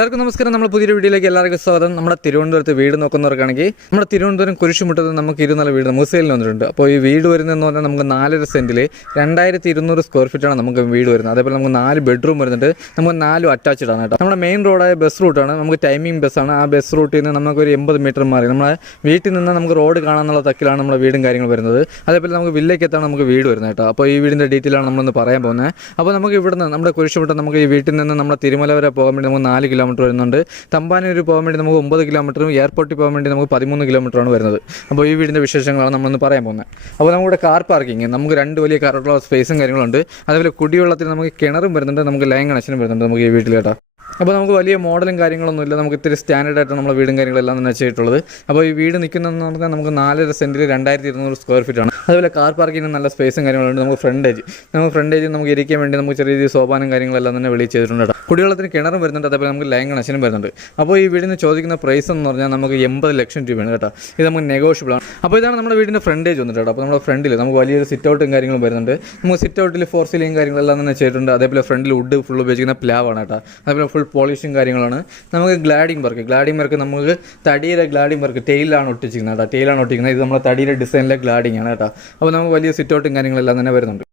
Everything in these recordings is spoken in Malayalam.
എല്ലാവർക്കും നമസ്കാരം. നമ്മുടെ പുതിയൊരു വീഡിയോയിലേക്ക് എല്ലാവർക്കും സ്വാഗതം. നമ്മുടെ തിരുവനന്തപുരത്ത് വീട് നോക്കുന്നവർക്കാണെങ്കിൽ നമ്മുടെ തിരുവനന്തപുരം കുരിശുമുട്ടത്ത് നമുക്ക് 24 വീട് മൂസയിൽ വന്നിട്ടുണ്ട്. അപ്പോൾ ഈ വീട് വരുന്നതെന്ന് പറഞ്ഞാൽ നമുക്ക് 4.5 സെൻറ്റിൽ 2200 സ്ക്വയർ ഫീറ്റാണ് നമുക്ക് വീട് വരുന്നത്. അതേപോലെ നമുക്ക് 4 ബെഡ്റൂം വരുന്നുണ്ട്. നമുക്ക് 4 അറ്റാച്ച്ഡ് ആണ് കേട്ടോ. നമ്മുടെ മെയിൻ റോഡായ ബസ് റൂട്ടാണ്. നമുക്ക് ടൈമിംഗ് ബസ്സാണ്. ആ ബസ് റൂട്ടിൽ നിന്ന് നമുക്കൊരു 80 മീറ്റർ മാറി നമ്മുടെ വീട്ടിൽ നിന്ന് നമുക്ക് റോഡ് കാണാനുള്ള തക്കിലാണ് നമ്മുടെ വീടും കാര്യങ്ങൾ വരുന്നത്. അതേപോലെ നമുക്ക് വില്ലേക്ക് എത്താണ് നമുക്ക് വീട് വരുന്നത് കേട്ടോ. അപ്പോൾ ഈ വീടിൻ്റെ ഡീറ്റെയിലാണ് നമ്മളൊന്ന് പറയാൻ പോകുന്നത്. അപ്പോൾ നമുക്ക് ഇവിടുന്ന് നമ്മുടെ കുരിശുമുട്ടം നമുക്ക് ഈ വീട്ടിൽ നിന്ന് നമ്മുടെ തിരുമല വരെ പോകാൻ വേണ്ടി നമുക്ക് 4 കിലോമീറ്റർ വരുന്നുണ്ട്. തമ്പാനൂർ പോകാൻ വേണ്ടി നമുക്ക് 9 കിലോമീറ്ററും എയർപോർട്ടിൽ പോകാൻ വേണ്ടി നമുക്ക് 13 കിലോമീറ്ററാണ് വരുന്നത്. അപ്പോൾ ഈ വീടിൻ്റെ വിശേഷങ്ങളാണ് നമ്മളൊന്ന് പറയാൻ പോകുന്നത്. അപ്പോൾ നമ്മുടെ കാർ പാർക്കിംഗ് നമുക്ക് 2 വലിയ കാറുള്ള സ്പേസും കാര്യങ്ങളുണ്ട്. അതേപോലെ കുടിവെള്ളത്തിന് നമുക്ക് കിണറും വരുന്നുണ്ട്, നമുക്ക് ലൈൻ കണക്ഷനും വരുന്നുണ്ട് നമുക്ക് ഈ വീട്ടിൽ കേട്ടോ. അപ്പോൾ നമുക്ക് വലിയ മോഡലും കാര്യങ്ങളൊന്നുമില്ല, നമുക്ക് ഇത്തിരി സ്റ്റാൻഡേർഡായിട്ട് നമ്മുടെ വീടും കാര്യങ്ങളെല്ലാം തന്നെ ചെയ്തിട്ടുള്ളത്. അപ്പോൾ ഈ വീട് നിൽക്കുന്നതെന്ന് പറഞ്ഞാൽ നമുക്ക് 4.5 സെൻറ്റിൽ 2200 സ്ക്വയർ ഫീറ്റാണ്. അതുപോലെ കാർ പാർക്കിങ്ങിന് നല്ല സ്പേസും കാര്യങ്ങളുണ്ട്. നമുക്ക് ഫ്രണ്ടേജ് നമുക്ക് ഇരിക്കാൻ വേണ്ടി നമുക്ക് ചെറിയ രീതിയിൽ സോപാനും കാര്യങ്ങളെല്ലാം തന്നെ വെളിയിൽ ചെയ്തിട്ടുണ്ട് കേട്ടോ. കുടിവെള്ളത്തിന് കിണറും വരുന്നുണ്ട്, അതേപോലെ നമുക്ക് ലൈൻ കണക്ഷനും വരുന്നുണ്ട്. അപ്പോൾ ഈ വീടിന് ചോദിക്കുന്ന പ്രൈസ് എന്ന് പറഞ്ഞാൽ നമുക്ക് 80 ലക്ഷം രൂപയാണ് കേട്ടോ. ഇത് നമുക്ക് നെഗോഷ്യബിൾ ആണ്. അപ്പോൾ ഇതാണ് നമ്മുടെ വീടിൻ്റെ ഫ്രണ്ടേജ് വന്നിട്ട് കേട്ടോ. അപ്പോൾ നമ്മുടെ ഫ്രണ്ടിൽ നമുക്ക് വലിയൊരു സിറ്റ് ഔട്ടും കാര്യങ്ങളും വരുന്നുണ്ട്. നമുക്ക് സിറ്റ് ഔട്ടിൽ 4 സീലിംഗ് കാര്യങ്ങളെല്ലാം തന്നെ ചെയ്തിട്ടുണ്ട്. അതേപോലെ ഫ്രണ്ടിൽ വുഡ് ഫുൾ ഉപയോഗിക്കുന്ന പ്ലാവാണ് കേട്ടോ. അതേപോലെ ഫുൾ പോളിഷും കാര്യങ്ങളാണ്. നമുക്ക് ഗ്ലാഡിംഗ് വർക്ക് നമുക്ക് തടിയുടെ ഗ്ലാഡിംഗ് വർക്ക് ടെയിലാണ് ഒട്ടിച്ചിരിക്കുന്നത് കേട്ടോ. ടെയിലാണ് ഒട്ടിക്കുന്നത്. ഇത് നമ്മുടെ തടിയുടെ ഡിസൈനിലെ ഗ്ലാഡിംഗ് ആണ് കേട്ടോ. അപ്പോൾ നമുക്ക് വലിയ സിറ്റ് ഔട്ടും കാര്യങ്ങളെല്ലാം തന്നെ വരുന്നുണ്ട്.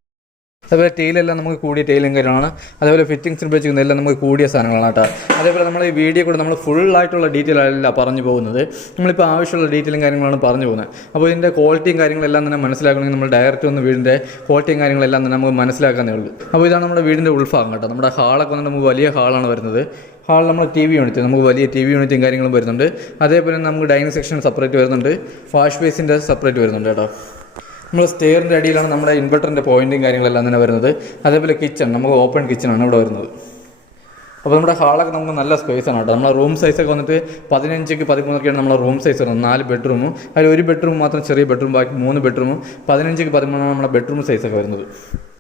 അതേപോലെ ടെയിലെല്ലാം നമുക്ക് കൂടിയ ടെയിലും കാര്യങ്ങളാണ്. അതേപോലെ ഫിറ്റിംഗ്സിന് ഉപയോഗിക്കുന്നതെല്ലാം നമുക്ക് കൂടിയ സാധനങ്ങളാണ് കേട്ടോ. അതേപോലെ നമ്മൾ ഈ വീഡിയോ കൂടെ നമ്മൾ ഫുള്ളായിട്ടുള്ള ഡീറ്റെയിൽ അല്ല പറഞ്ഞു പോകുന്നത്, നമ്മളിപ്പോൾ ആവശ്യമുള്ള ഡീറ്റെയിലും കാര്യങ്ങളാണ് പറഞ്ഞു പോകുന്നത്. അപ്പോൾ ഇതിൻ്റെ ക്വാളിറ്റിയും കാര്യങ്ങളെല്ലാം തന്നെ മനസ്സിലാക്കണമെങ്കിൽ നമ്മൾ ഡയറക്റ്റ് ഒന്ന് വീടിൻ്റെ ക്വാളിറ്റിയും കാര്യങ്ങളെല്ലാം തന്നെ നമുക്ക് മനസ്സിലാക്കാനേ ഉള്ളൂ. അപ്പോൾ ഇതാണ് നമ്മുടെ വീടിൻ്റെ ഉൾഭാഗം കേട്ടോ. നമ്മുടെ ഹാളൊക്കെ വന്നിട്ട് നമുക്ക് വലിയ ഹാളാണ് വരുന്നത്. ഹാളിൽ നമ്മൾ TV യൂണിറ്റ്, നമുക്ക് വലിയ TV യൂണിറ്റും കാര്യങ്ങളും വരുന്നുണ്ട്. അതേപോലെ നമുക്ക് ഡൈനിങ് സെക്ഷൻ സെപ്പറേറ്റ് വരുന്നുണ്ട്, വാഷ് ബേസിൻ്റെ സെപ്പറേറ്റ് വരുന്നുണ്ട് കേട്ടോ. നമ്മൾ സ്റ്റെയറിൻ്റെ അടിയിലാണ് നമ്മുടെ ഇൻവെർട്ടറിൻ്റെ പോയിൻറ്റും കാര്യങ്ങളെല്ലാം തന്നെ വരുന്നത്. അതേപോലെ കിച്ചൺ നമുക്ക് ഓപ്പൺ കിച്ചണാണ് ഇവിടെ വരുന്നത്. അപ്പോൾ നമ്മുടെ ഹാളൊക്കെ നമുക്ക് നല്ല സ്പേസാണ് കേട്ടോ. നമ്മുടെ റൂം സൈസൊക്കെ വന്നിട്ട് 15x 13 നമ്മുടെ റൂം സൈസ് വരുന്നത്. 4 ബെഡ്റൂമും അതിൽ 1 ബെഡ്റൂം മാത്രം ചെറിയ ബെഡ്റൂം, ബാക്കി 3 ബെഡ്റൂമും 15x 13 നമ്മുടെ ബെഡ്റൂം സൈസൊക്കെ വരുന്നത്.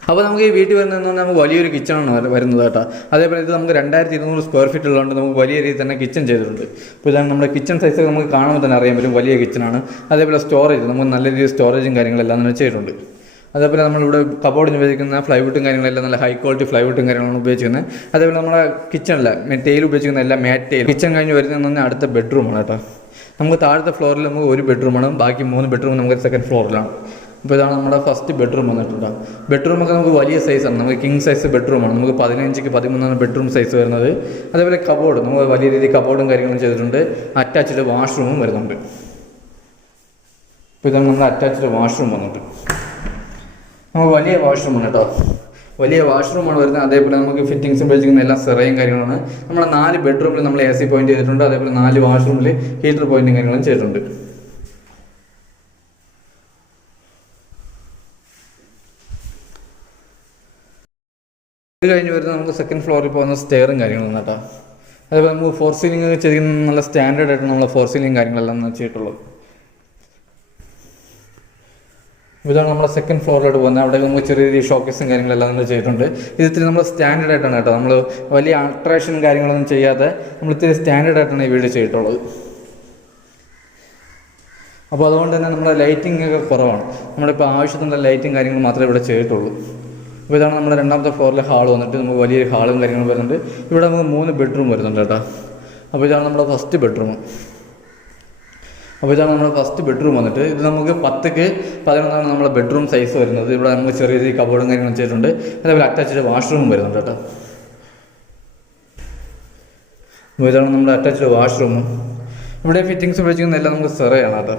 അപ്പോൾ നമുക്ക് ഈ വീട്ടിൽ വരുന്നതെന്ന് പറഞ്ഞാൽ നമുക്ക് വലിയൊരു കിച്ചണാണ് വരുന്നത് കേട്ടോ. അതേപോലെ ഇത് നമുക്ക് 2200 സ്ക്വയർ ഫീറ്റ് ഉള്ളതുകൊണ്ട് നമുക്ക് വലിയ രീതിയിൽ തന്നെ കിച്ചൺ ചെയ്തിട്ടുണ്ട്. അപ്പോൾ ഇതാണ് നമ്മുടെ കിച്ചൺ സൈസ് നമുക്ക് കാണുമ്പോൾ തന്നെ അറിയാൻ പറ്റും, വലിയ കിച്ചണാണ്. അതേപോലെ സ്റ്റോറേജ് നമുക്ക് നല്ല രീതിയിൽ സ്റ്റോറേജും കാര്യങ്ങളെല്ലാം തന്നെ ചെയ്തിട്ടുണ്ട്. അതേപോലെ നമ്മളിവിടെ കബോർഡിന് ഉപയോഗിക്കുന്ന ഫ്ലൈവുഡും കാര്യങ്ങളെല്ലാം നല്ല ഹൈ ക്വാളിറ്റി ഫ്ലൈവുഡും കാര്യങ്ങളാണ് ഉപയോഗിക്കുന്നത്. അതേപോലെ നമ്മുടെ കിച്ചണിലെ ടെയിൽ ഉപയോഗിക്കുന്ന എല്ലാം മാറ്റ് ടെയിൽ. കിച്ചൺ കഴിഞ്ഞ് വരുന്നതെന്ന് പറഞ്ഞാൽ അടുത്ത ബെഡ്റൂമാണ് കേട്ടോ. നമുക്ക് താഴത്തെ ഫ്ലോറിൽ നമുക്ക് 1 ബെഡ്റൂമാണ്, ബാക്കി 3 ബെഡ്റൂം നമുക്ക് സെക്കൻഡ് ഫ്ലോറിലാണ്. അപ്പോൾ ഇതാണ് നമ്മുടെ ഫസ്റ്റ് ബെഡ്റൂം വന്നിട്ടുണ്ട്. ബെഡ്റൂമൊക്കെ നമുക്ക് വലിയ സൈസാണ്, നമുക്ക് കിങ് സൈസ് ബെഡ്റൂമാണ്. നമുക്ക് 15x 13 ബെഡ്റൂം സൈസ് വരുന്നത്. അതേപോലെ കബോർഡ് നമുക്ക് വലിയ രീതിയിൽ കബോർഡും കാര്യങ്ങളും ചെയ്തിട്ടുണ്ട്. അറ്റാച്ച്ഡ് വാഷ്റൂമും വരുന്നുണ്ട്. അപ്പോൾ ഇതാണ് നമ്മുടെ അറ്റാച്ച്ഡ് വാഷ്റൂം വന്നിട്ട്. നമുക്ക് വലിയ വാഷ്റൂമാണ് കേട്ടോ, വലിയ വാഷ്റൂമാണ് വരുന്നത്. അതേപോലെ നമുക്ക് ഫിറ്റിംഗ്സ് ഉപയോഗിക്കുന്ന എല്ലാ സെറയും കാര്യങ്ങളാണ്. നമ്മുടെ 4 ബെഡ്റൂമിൽ നമ്മൾ AC പോയിന്റ് ചെയ്തിട്ടുണ്ട്. അതേപോലെ 4 വാഷ്റൂമിൽ ഹീറ്റർ പോയിന്റും കാര്യങ്ങളും ചെയ്തിട്ടുണ്ട്. ഇത് കഴിഞ്ഞ് വരുന്നത് നമുക്ക് സെക്കൻഡ് ഫ്ലോറിൽ പോകുന്ന സ്റ്റെയറും കാര്യങ്ങളും കേട്ടോ. അതേപോലെ നമുക്ക് 4 സീലിംഗ് ചെയ്തിരിക്കുന്ന നല്ല സ്റ്റാൻഡേർഡ് ആയിട്ട് നമ്മൾ 4 സീലിംഗ് കാര്യങ്ങളെല്ലാം ചെയ്തിട്ടുള്ളത്. ഇതാണ് നമ്മുടെ സെക്കൻഡ് ഫ്ലോറിലോട്ട് പോകുന്നത്. അവിടെ നമുക്ക് ചെറിയ രീതിയിൽ ഷോക്കേസും കാര്യങ്ങളെല്ലാം നമ്മൾ ചെയ്തിട്ടുണ്ട്. ഇത് ഇത്തിരി നമ്മൾ സ്റ്റാൻഡേർഡ് ആയിട്ടാണ് കേട്ടോ. നമ്മൾ വലിയ ആൾട്രേഷനും കാര്യങ്ങളൊന്നും ചെയ്യാതെ നമ്മൾ ഇത്തിരി സ്റ്റാൻഡേർഡ് ആയിട്ടാണ് ഈ വീഡിയോ ചെയ്തിട്ടുള്ളത്. അപ്പോൾ അതുകൊണ്ട് തന്നെ നമ്മുടെ ലൈറ്റിംഗ് ഒക്കെ കുറവാണ്. നമ്മളിപ്പോൾ ആവശ്യത്തിനുള്ള ലൈറ്റും കാര്യങ്ങളും മാത്രമേ ഇവിടെ ചെയ്തിട്ടുള്ളൂ. അപ്പോൾ ഇതാണ് നമ്മുടെ രണ്ടാമത്തെ ഫ്ലോറിലെ ഹാൾ വന്നിട്ട് നമുക്ക് വലിയൊരു ഹാളും കാര്യങ്ങളും വരുന്നുണ്ട്. ഇവിടെ നമുക്ക് 3 ബെഡ്റൂം വരുന്നുണ്ട് കേട്ടോ. അപ്പോൾ ഇതാണ് നമ്മുടെ ഫസ്റ്റ് ബെഡ്റൂം. വന്നിട്ട് ഇത് നമുക്ക് 10x 11 നമ്മുടെ ബെഡ്റൂം സൈസ് വരുന്നത്. ഇവിടെ നമുക്ക് ചെറിയ രീതിയിൽ കബോർഡും കാര്യങ്ങളും ചെയ്തിട്ടുണ്ട്. അതേപോലെ അറ്റാച്ച്ഡ് വാഷ്റൂമും വരുന്നുണ്ട് കേട്ടോ. അപ്പോൾ ഇതാണ് നമ്മുടെ അറ്റാച്ച്ഡ് വാഷ്റൂമും. ഇവിടെ ഫിറ്റിംഗ്സ് ഉപയോഗിക്കുന്ന എല്ലാം നമുക്ക് സെറയാണ് കേട്ടോ.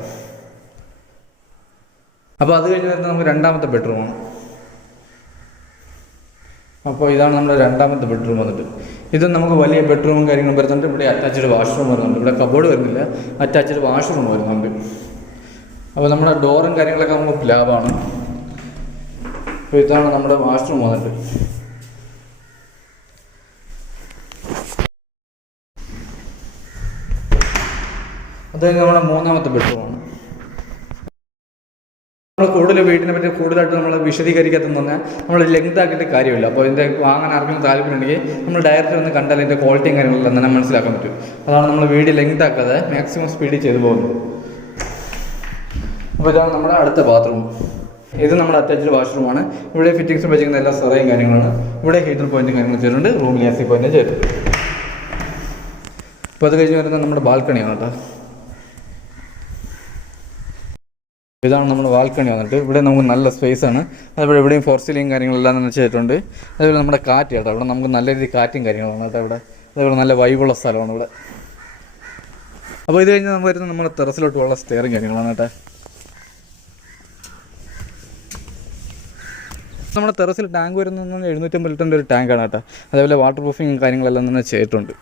അപ്പോൾ അത് കഴിഞ്ഞ് വരുന്നത് നമുക്ക് രണ്ടാമത്തെ ബെഡ്റൂമാണ്. അപ്പോൾ ഇതാണ് നമ്മുടെ രണ്ടാമത്തെ ബെഡ്റൂം വന്നിട്ട്. ഇത് നമുക്ക് വലിയ ബെഡ്റൂമും കാര്യങ്ങളും വരുന്നുണ്ട്. ഇവിടെ അറ്റാച്ച്ഡ് വാഷ്റൂം വരുന്നുണ്ട്. ഇവിടെ കബോർഡ് വരുന്നില്ല, അറ്റാച്ച്ഡ് വാഷ്റൂം വരുന്നുണ്ട്. അപ്പോൾ നമ്മുടെ ഡോറും കാര്യങ്ങളൊക്കെ നമുക്ക് പ്ലാബാണ്. അപ്പോൾ ഇതാണ് നമ്മുടെ വാഷ്റൂം വന്നിട്ട്. അത് നമ്മുടെ മൂന്നാമത്തെ ബെഡ്റൂമാണ്. നമ്മൾ കൂടുതൽ വീട്ടിനെ പറ്റി കൂടുതലായിട്ട് നമ്മൾ വിശദീകരിക്കാത്തെന്ന് പറഞ്ഞാൽ നമ്മൾ ലെങ്ത് ആക്കിയിട്ട് കാര്യമില്ല. അപ്പോൾ ഇതിൻ്റെ വാങ്ങാൻ ആർക്കെങ്കിലും താല്പര്യമുണ്ടെങ്കിൽ നമ്മൾ ഡയറക്റ്റ് ഒന്ന് കണ്ടാൽ ഇതിൻ്റെ ക്വാളിറ്റിയും കാര്യങ്ങളെല്ലാം തന്നെ മനസ്സിലാക്കാൻ പറ്റും. അതാണ് നമ്മൾ വീഡിയോ ലെങ്ത് ആക്കാതെ മാക്സിമം സ്പീഡിൽ ചെയ്തു പോകുന്നത്. അപ്പോൾ ഇതാണ് നമ്മുടെ അടുത്ത ബാത്റൂം. ഇത് നമ്മുടെ അറ്റാച്ച്ഡ് വാഷ്റൂമാണ്. ഇവിടെ ഫിറ്റിംഗ്സ് ഉപയോഗിക്കുന്ന എല്ലാ സെറയും കാര്യങ്ങളാണ്. ഇവിടെ ഹീറ്റർ പോയിന്റും കാര്യങ്ങളും ചെയ്തിട്ടുണ്ട്. റൂമിൽ AC പോയിന്റ് ചെയ്തിട്ടുണ്ട്. അപ്പോൾ അത് കഴിഞ്ഞ് വരുന്നത് നമ്മുടെ ബാൽക്കണിയാണ് കേട്ടോ. ഇതാണ് നമ്മുടെ ബാൽക്കണി വന്നിട്ട്. ഇവിടെ നമുക്ക് നല്ല സ്പേസ് ആണ്. അതുപോലെ ഇവിടെയും ഫോർ സീലിംഗ് കാര്യങ്ങളെല്ലാം തന്നെ ചെയ്തിട്ടുണ്ട്. അതുപോലെ നമ്മുടെ കാറ്റ് കേട്ടോ, ഇവിടെ നമുക്ക് നല്ല രീതിയിൽ കാറ്റും കാര്യങ്ങളാണ് കേട്ടോ ഇവിടെ. അതുപോലെ നല്ല വൈബുള്ള സ്ഥലമാണ് ഇവിടെ. അപ്പോൾ ഇത് കഴിഞ്ഞ് നമുക്ക് വരുന്നത് നമ്മുടെ ടെറസിലോട്ട് ഉള്ള സ്റ്റെയറിങ് കാര്യങ്ങളാണ് കേട്ടോ. നമ്മുടെ ടെറസിൽ ടാങ്ക് വരുന്നത് 750 ലിറ്ററിൻ്റെ ഒരു ടാങ്കാണ് കേട്ടോ. അതേപോലെ വാട്ടർ പ്രൂഫിങ് കാര്യങ്ങളെല്ലാം തന്നെ ചെയ്തിട്ടുണ്ട്.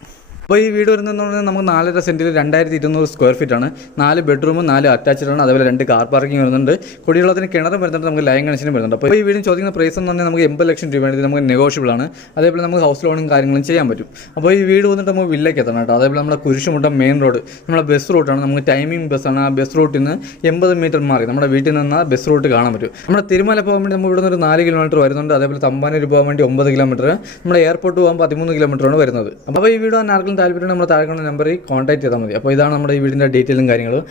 അപ്പോൾ ഈ വീട് വരുന്നതെന്ന് പറഞ്ഞാൽ നമുക്ക് 4.5 സെൻറ്റിൽ 2200 സ്ക്വയർ ഫീറ്റാണ്. 4 ബെഡ്റൂമും 4 അറ്റാച്ച്ഡാണ്. അതുപോലെ 2 കാർ പാർക്കിംഗ് വരുന്നുണ്ട്. കുടിവെള്ളത്തിന് കിണറും വരുന്നുണ്ട്, നമുക്ക് ലൈൻ കണക്ഷനും വരുന്നുണ്ട്. അപ്പോൾ ഈ വീടിന് ചോദിക്കുന്ന പ്രൈസ് എന്ന് പറഞ്ഞാൽ നമുക്ക് 80 ലക്ഷം രൂപയാണ്. ഇത് നമുക്ക് നെഗോഷ്യബിൾ ആണ്. അതേപോലെ നമുക്ക് ഹൗസ് ലോണും കാര്യങ്ങളും ചെയ്യാൻ പറ്റും. അപ്പോൾ ഈ വീട് വന്നിട്ട് നമുക്ക് വില്ലേക്ക് എത്തണം കേട്ടോ. അതേപോലെ നമ്മുടെ കുരിശുമുട്ടം മെയിൻ റോഡ് നമ്മുടെ ബസ് റൂട്ടാണ്. നമുക്ക് ടൈമിംഗ് ബസ്സാണ്. ആ ബസ് റൂട്ടിൽ നിന്ന് 80 മീറ്റർ മാറി നമ്മുടെ വീട്ടിൽ നിന്ന് ബസ് റൂട്ട് കാണാൻ പറ്റും. നമ്മുടെ തിരുമല പോകാൻ വേണ്ടി നമുക്ക് ഇവിടെ നിന്ന് ഒരു 4 കിലോമീറ്റർ വരുന്നുണ്ട്. അതേപോലെ തമ്പാനൂർ പോകാൻ വേണ്ടി 9 കിലോമീറ്റർ, നമ്മുടെ എയർപോർട്ട് പോകാൻ 13 കിലോമീറ്ററാണ് വരുന്നത്. അപ്പോൾ ഈ വീഡിയോ ആർക്കെങ്കിലും താല്പര്യം നമ്മുടെ താഴെ നമ്പറിൽ കോൺടാക്ട് ചെയ്താൽ മതി. അപ്പോൾ ഇതാണ് നമ്മുടെ ഈ വീടിൻ്റെ ഡീറ്റെയിലും കാര്യങ്ങളും.